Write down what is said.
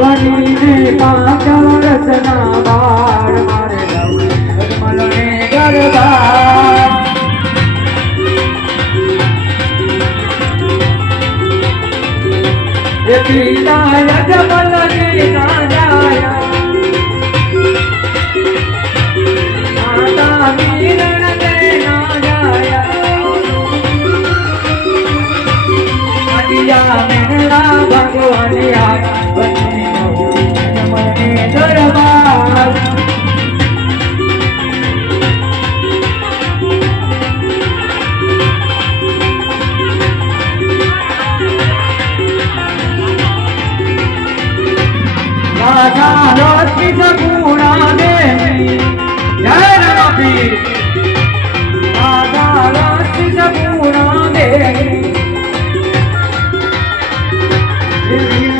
बनीने पाच रचना बाळ मारे मलने गरबा पिताय मलने ना जाया माता मीरण ने ना जाया अनिया मेरा भगवानिया दरबार राजा रोटी सगुणा देवी जय रघुपति।